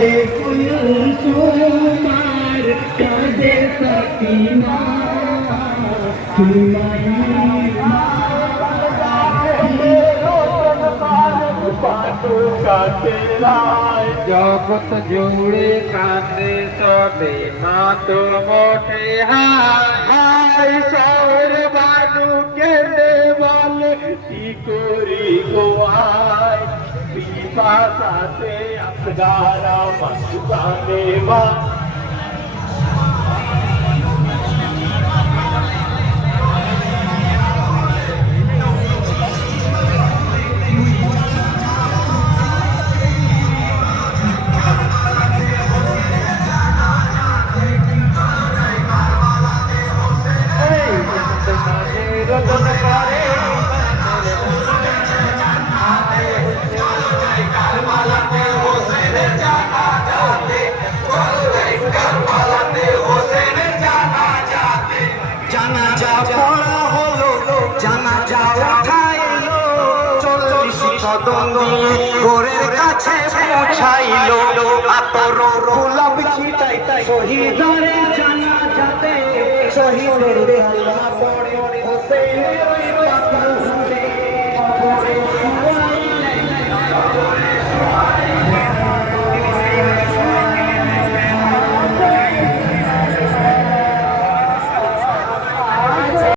কাঁদে কুলসুমার কাঁদে সকিনা জগৎ জুড়ে কাঁদে সবে মা তো মোটে হায় সৌর বানু কেঁদে বলে কি করি গোয়ায় বিপাশাতে আফগারা মস্তানে বা জানাজা পড়া হলো জানাজা উঠাইলো 40 কদম দিয়ে গোরের কাছে পৌঁছাইলো আতর গোলাপ ছিটাই শহীদের জানাজাতে শহীদের আল্লাহ পড়ে হোসেনের